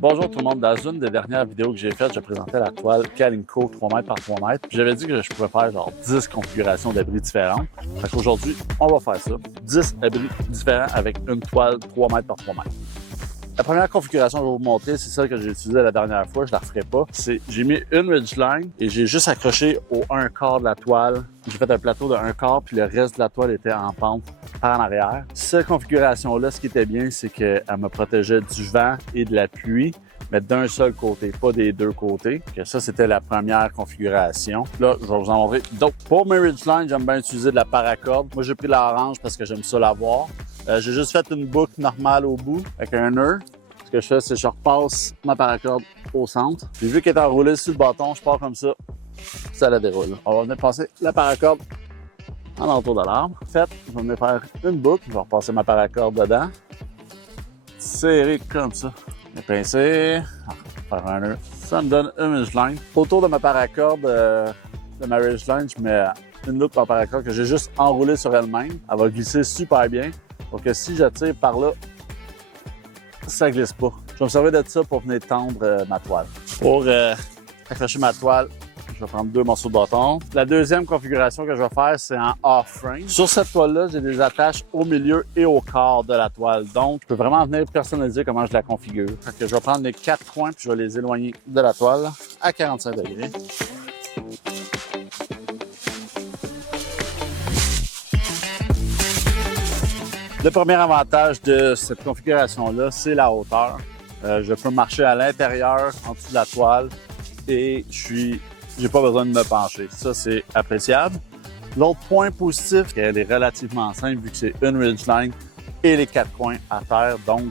Bonjour tout le monde. Dans une des dernières vidéos que j'ai faites, je présentais la toile Kalinko 3 mètres par 3 mètres. J'avais dit que je pouvais faire genre 10 configurations d'abris différentes. Fait qu'aujourd'hui, on va faire ça. 10 abris différents avec une toile 3 mètres par 3 mètres. La première configuration que je vais vous montrer, c'est celle que j'ai utilisée la dernière fois, je la referai pas. J'ai mis une ridgeline et j'ai juste accroché au 1/4 de la toile. J'ai fait un plateau de 1/4 puis le reste de la toile était en pente par en arrière. Cette configuration-là, ce qui était bien, c'est qu'elle me protégeait du vent et de la pluie, mais d'un seul côté, pas des deux côtés. Que ça, c'était la première configuration. Là, je vais vous en montrer d'autres. Pour mes ridgeline, j'aime bien utiliser de la paracorde. Moi, j'ai pris l'orange parce que j'aime ça l'avoir. J'ai juste fait une boucle normale au bout avec un nœud. Ce que je fais, c'est que je repasse ma paracorde au centre. Puis vu qu'elle est enroulée sur le bâton, je pars comme ça. Ça la déroule. On va venir passer la paracorde en entour de l'arbre. En fait, je vais venir faire une boucle. Je vais repasser ma paracorde dedans. Serrer comme ça. Les pincer. Faire un nœud. Ça me donne une ridgeline. Autour de ma paracorde, de ma ridgeline, je mets une loupe en paracorde que j'ai juste enroulée sur elle-même. Elle va glisser super bien. Donc si j'attire par là, ça glisse pas. Je vais me servir de ça pour venir tendre ma toile. Pour accrocher ma toile, je vais prendre 2 morceaux de bâton. La deuxième configuration que je vais faire, c'est en off-frame. Sur cette toile-là, j'ai des attaches au milieu et au corps de la toile. Donc, je peux vraiment venir personnaliser comment je la configure. Fait que je vais prendre les 4 coins puis je vais les éloigner de la toile à 45 degrés. Le premier avantage de cette configuration-là, c'est la hauteur. Je peux marcher à l'intérieur, en dessous de la toile, et j'ai pas besoin de me pencher. Ça, c'est appréciable. L'autre point positif, c'est qu'elle est relativement simple, vu que c'est une ridgeline et les 4 coins à terre. Donc,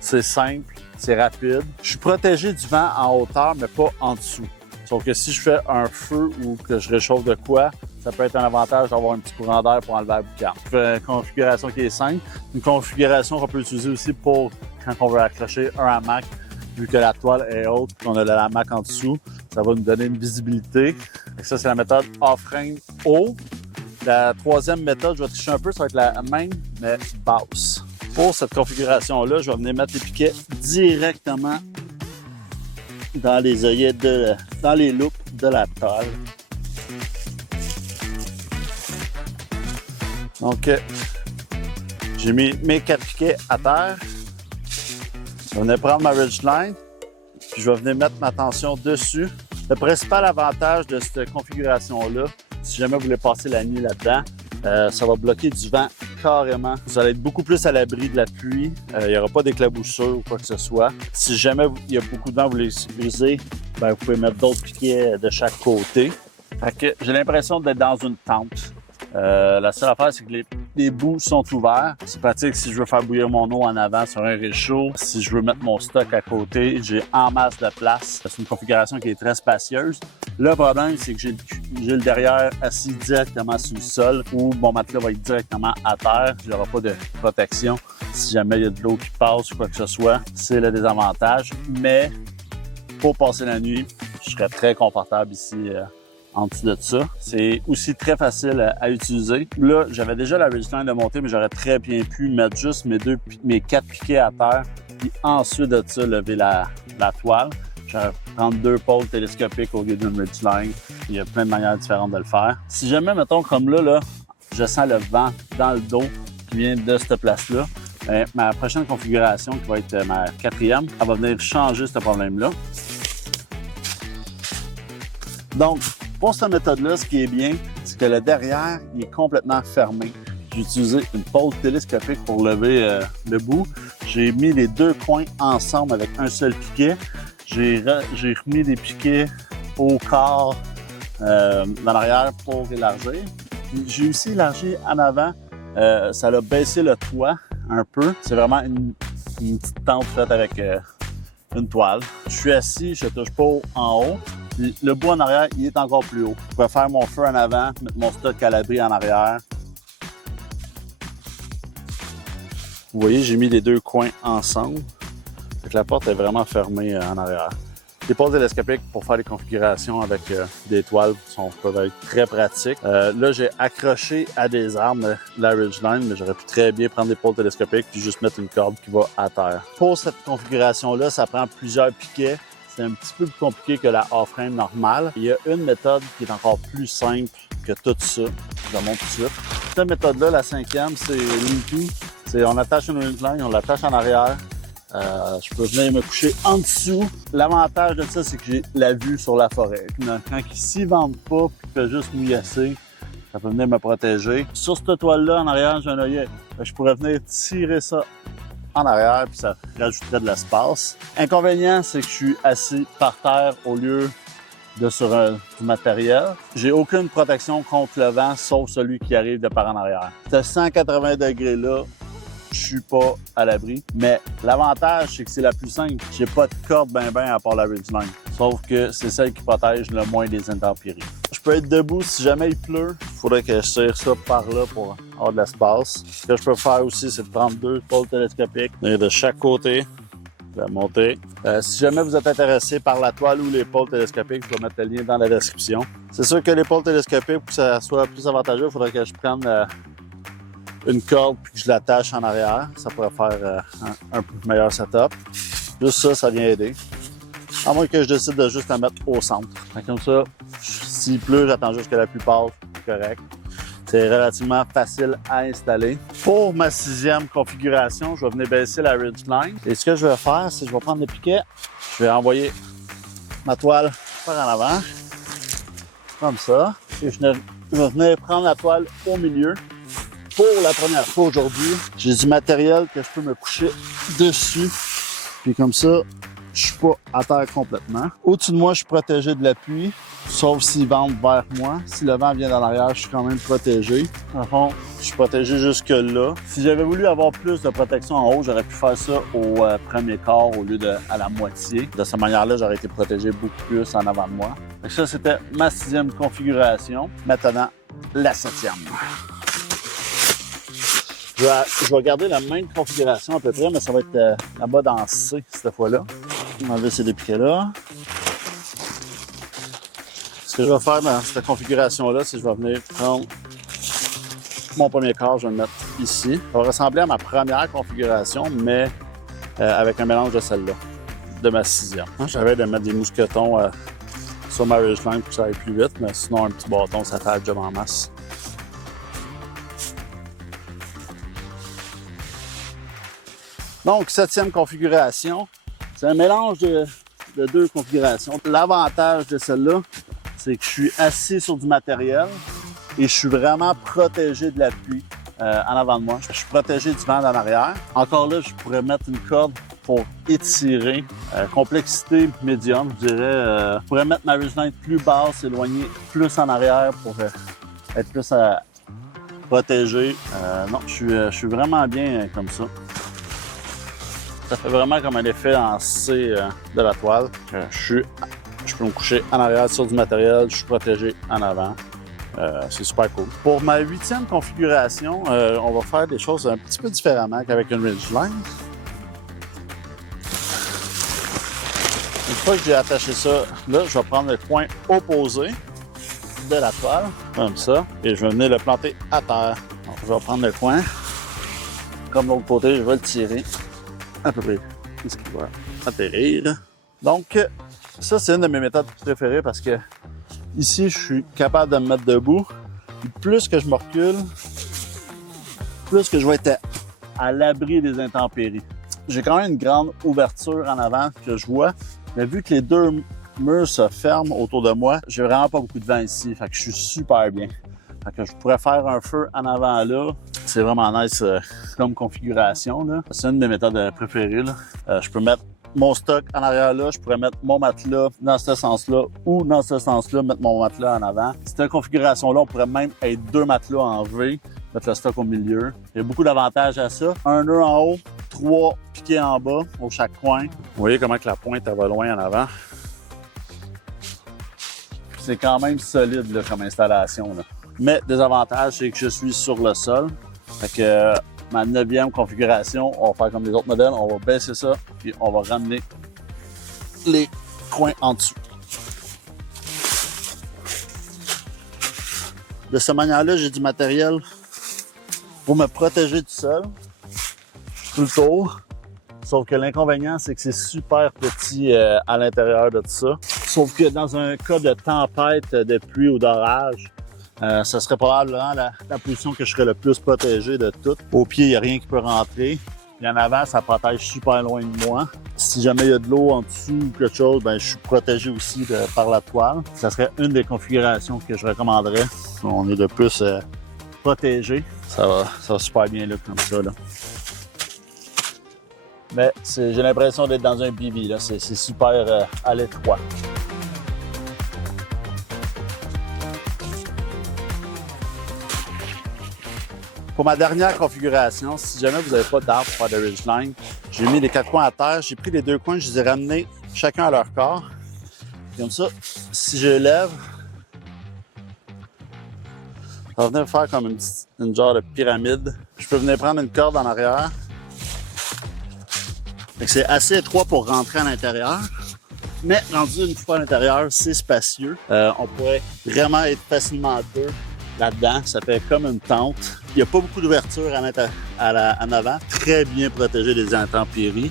c'est simple, c'est rapide. Je suis protégé du vent en hauteur, mais pas en dessous. Sauf que si je fais un feu ou que je réchauffe de quoi, ça peut être un avantage d'avoir un petit courant d'air pour enlever la boucane. Je fais une configuration qui est simple. Une configuration qu'on peut utiliser aussi pour quand on veut accrocher un hamac, vu que la toile est haute, qu'on a le hamac en dessous, ça va nous donner une visibilité. Et ça, c'est la méthode off-frame haut. La troisième méthode, je vais tricher un peu, ça va être la même, mais basse. Pour cette configuration-là, je vais venir mettre les piquets directement dans les œillets dans les loupes de la toile. Donc, j'ai mis mes 4 piquets à terre. Je vais venir prendre ma ridgeline, puis je vais venir mettre ma tension dessus. Le principal avantage de cette configuration-là, si jamais vous voulez passer la nuit là-dedans, ça va bloquer du vent carrément. Vous allez être beaucoup plus à l'abri de la pluie. Il n'y aura pas d'éclaboussure ou quoi que ce soit. Si jamais il y a beaucoup de vent, vous les utilisez, ben, vous pouvez mettre d'autres piquets de chaque côté. Fait que j'ai l'impression d'être dans une tente. La seule affaire, c'est que les bouts sont ouverts. C'est pratique si je veux faire bouillir mon eau en avant sur un réchaud. Si je veux mettre mon stock à côté, j'ai en masse de place. C'est une configuration qui est très spacieuse. Le problème, c'est que j'ai le derrière assis directement sur le sol ou mon matelas va être directement à terre. Il n'y aura pas de protection si jamais il y a de l'eau qui passe ou quoi que ce soit. C'est le désavantage. Mais pour passer la nuit, je serais très confortable ici en dessous de ça. C'est aussi très facile à utiliser. Là, j'avais déjà la ridgeline de monter, mais j'aurais très bien pu mettre juste mes 4 piquets à terre, puis ensuite de ça, lever la toile. J'aurais prendre 2 pôles télescopiques au lieu d'une ridgeline. Il y a plein de manières différentes de le faire. Si jamais, mettons, comme là, je sens le vent dans le dos qui vient de cette place-là, ma prochaine configuration, qui va être ma 4e, elle va venir changer ce problème-là. Donc, pour cette méthode-là, ce qui est bien, c'est que le derrière, il est complètement fermé. J'ai utilisé une pôle télescopique pour lever le bout. J'ai mis les 2 coins ensemble avec un seul piquet. J'ai remis des piquets au corps dans l'arrière pour élargir. J'ai aussi élargi en avant. Ça a baissé le toit un peu. C'est vraiment une petite tente faite avec une toile. Je suis assis, je ne touche pas en haut. Puis le bout en arrière, il est encore plus haut. Je peux faire mon feu en avant, mettre mon stock à l'abri en arrière. Vous voyez, j'ai mis les 2 coins ensemble. Fait que la porte est vraiment fermée en arrière. Les pôles télescopiques pour faire des configurations avec des toiles peuvent être très pratiques. Là, j'ai accroché à des arbres la Ridgeline, mais j'aurais pu très bien prendre des pôles télescopiques puis juste mettre une corde qui va à terre. Pour cette configuration-là, ça prend plusieurs piquets. C'est un petit peu plus compliqué que la A-frame normale. Il y a une méthode qui est encore plus simple que tout ça. Je la montre tout de suite. Cette méthode-là, la 5e, c'est Lean-to. On attache une ridgeline, on l'attache en arrière. Je peux venir me coucher en dessous. L'avantage de ça, c'est que j'ai la vue sur la forêt. Quand il s'y vente pas puis qu'il fait juste mouillasser, ça peut venir me protéger. Sur cette toile-là, en arrière, j'ai un œillet. Je pourrais venir tirer ça en arrière, puis ça rajouterait de l'espace. Inconvénient, c'est que je suis assis par terre au lieu de sur du matériel. J'ai aucune protection contre le vent, sauf celui qui arrive de par en arrière. Ce 180 degrés-là, je suis pas à l'abri. Mais l'avantage, c'est que c'est la plus simple. J'ai pas de corde ben à part la ridgeline. Sauf que c'est celle qui protège le moins des intempéries. Je peux être debout si jamais il pleut. Il faudrait que je tire ça par là pour avoir de l'espace. Ce que je peux faire aussi, c'est de prendre 2 pôles télescopiques et de chaque côté, de la monter. Si jamais vous êtes intéressé par la toile ou les pôles télescopiques, je vais mettre le lien dans la description. C'est sûr que les pôles télescopiques, pour que ça soit plus avantageux, il faudrait que je prenne une corde puis que je l'attache en arrière. Ça pourrait faire un peu meilleur setup. Juste ça, ça vient aider. À moins que je décide de juste la mettre au centre. Comme ça, s'il pleut, j'attends juste que la pluie passe. Correct. C'est relativement facile à installer. Pour ma 6e configuration, je vais venir baisser la ridgeline. Et ce que je vais faire, c'est que je vais prendre le piquet. Je vais envoyer ma toile par en avant. Comme ça. Et je vais venir prendre la toile au milieu. Pour la première fois aujourd'hui, j'ai du matériel que je peux me coucher dessus. Puis comme ça, je suis pas à terre complètement. Au-dessus de moi, je suis protégé de la pluie, sauf s'il vente vers moi. Si le vent vient d'en arrière, je suis quand même protégé. En fond, je suis protégé jusque là. Si j'avais voulu avoir plus de protection en haut, j'aurais pu faire ça au premier quart au lieu de à la moitié. De cette manière-là, j'aurais été protégé beaucoup plus en avant de moi. Donc ça, c'était ma 6e configuration. Maintenant, la 7e. Je vais garder la même configuration à peu près, mais ça va être là-bas dans C cette fois-là. On va enlever ces deux piquets-là. Ce que je vais faire dans cette configuration-là, c'est que je vais venir prendre mon premier quart, je vais le mettre ici. Ça va ressembler à ma première configuration, mais avec un mélange de celle-là, de ma 6e. J'avais de mettre des mousquetons sur ma ridgeline pour que ça aille plus vite, mais sinon un petit bâton, ça fait le job en masse. Donc, 7e configuration, c'est un mélange de 2 configurations. L'avantage de celle-là, c'est que je suis assis sur du matériel et je suis vraiment protégé de la pluie en avant de moi. Je suis protégé du vent en arrière. Encore là, je pourrais mettre une corde pour étirer. Complexité médium, je dirais. Je pourrais mettre ma ridgeline plus basse, éloigner plus en arrière pour être plus protégé. Non, je suis vraiment bien comme ça. Ça fait vraiment comme un effet en C de la toile. Je peux me coucher en arrière sur du matériel, je suis protégé en avant. C'est super cool. Pour ma 8e configuration, on va faire des choses un petit peu différemment qu'avec une ridgeline. Une fois que j'ai attaché ça, là, je vais prendre le coin opposé de la toile, comme ça, et je vais venir le planter à terre. Donc, je vais prendre le coin, comme l'autre côté, je vais le tirer à peu près ce qui va atterrir. Donc, ça, c'est une de mes méthodes préférées parce que ici, je suis capable de me mettre debout. Et plus que je me recule, plus que je vais être à l'abri des intempéries. J'ai quand même une grande ouverture en avant que je vois, mais vu que les 2 murs se ferment autour de moi, j'ai vraiment pas beaucoup de vent ici, fait que je suis super bien. Fait que je pourrais faire un feu en avant là. C'est vraiment nice comme configuration, là. C'est une de mes méthodes préférées, là. Je peux mettre mon stock en arrière là, je pourrais mettre mon matelas dans ce sens-là ou dans ce sens-là, mettre mon matelas en avant. Cette configuration-là, on pourrait même être 2 matelas en V, mettre le stock au milieu. Il y a beaucoup d'avantages à ça. Un nœud en haut, 3 piquets en bas, au chaque coin. Vous voyez comment que la pointe, elle va loin en avant. C'est quand même solide là, comme installation, là. Mais désavantage, c'est que je suis sur le sol. Fait que ma 9e configuration, on va faire comme les autres modèles, on va baisser ça, puis on va ramener les coin en dessous. De cette manière-là, j'ai du matériel pour me protéger du sol, tout le tour. Sauf que l'inconvénient, c'est que c'est super petit à l'intérieur de tout ça. Sauf que dans un cas de tempête, de pluie ou d'orage, ça serait probablement la position que je serais le plus protégé de tout. Au pied, il n'y a rien qui peut rentrer. Et en avant, ça protège super loin de moi. Si jamais il y a de l'eau en dessous ou quelque chose, ben, je suis protégé aussi par la toile. Ça serait une des configurations que je recommanderais. On est de plus protégé. Ça va super bien là, comme ça. Là. Mais j'ai l'impression d'être dans un bibi. C'est super à l'étroit. Pour ma dernière configuration, si jamais vous n'avez pas d'arbre pour faire de ridgeline, j'ai mis les 4 coins à terre, j'ai pris les 2 coins, je les ai ramenés chacun à leur corps. Comme ça, si je lève, ça va venir faire comme une genre de pyramide. Je peux venir prendre une corde en arrière. C'est assez étroit pour rentrer à l'intérieur. Mais rendu une fois à l'intérieur, c'est spacieux. On pourrait vraiment être facilement deux là-dedans. Ça fait comme une tente. Il n'y a pas beaucoup d'ouverture en avant. Très bien protégé des intempéries.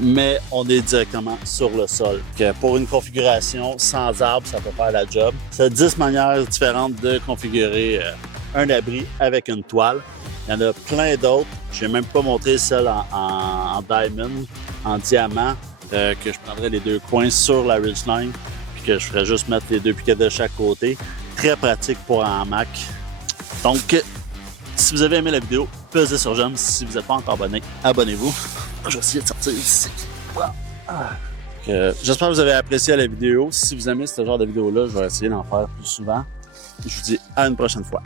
Mais on est directement sur le sol. Pour une configuration sans arbre, ça peut faire la job. C'est 10 manières différentes de configurer un abri avec une toile. Il y en a plein d'autres. Je n'ai même pas montré celle en diamond, en diamant, que je prendrais les 2 coins sur la ridgeline, puis que je ferais juste mettre les 2 piquets de chaque côté. Très pratique pour un hamac. Donc, si vous avez aimé la vidéo, pesez sur j'aime. Si vous n'êtes pas encore abonné, abonnez-vous. Je vais essayer de sortir ici. Voilà. J'espère que vous avez apprécié la vidéo. Si vous aimez ce genre de vidéo-là, je vais essayer d'en faire plus souvent. Je vous dis à une prochaine fois.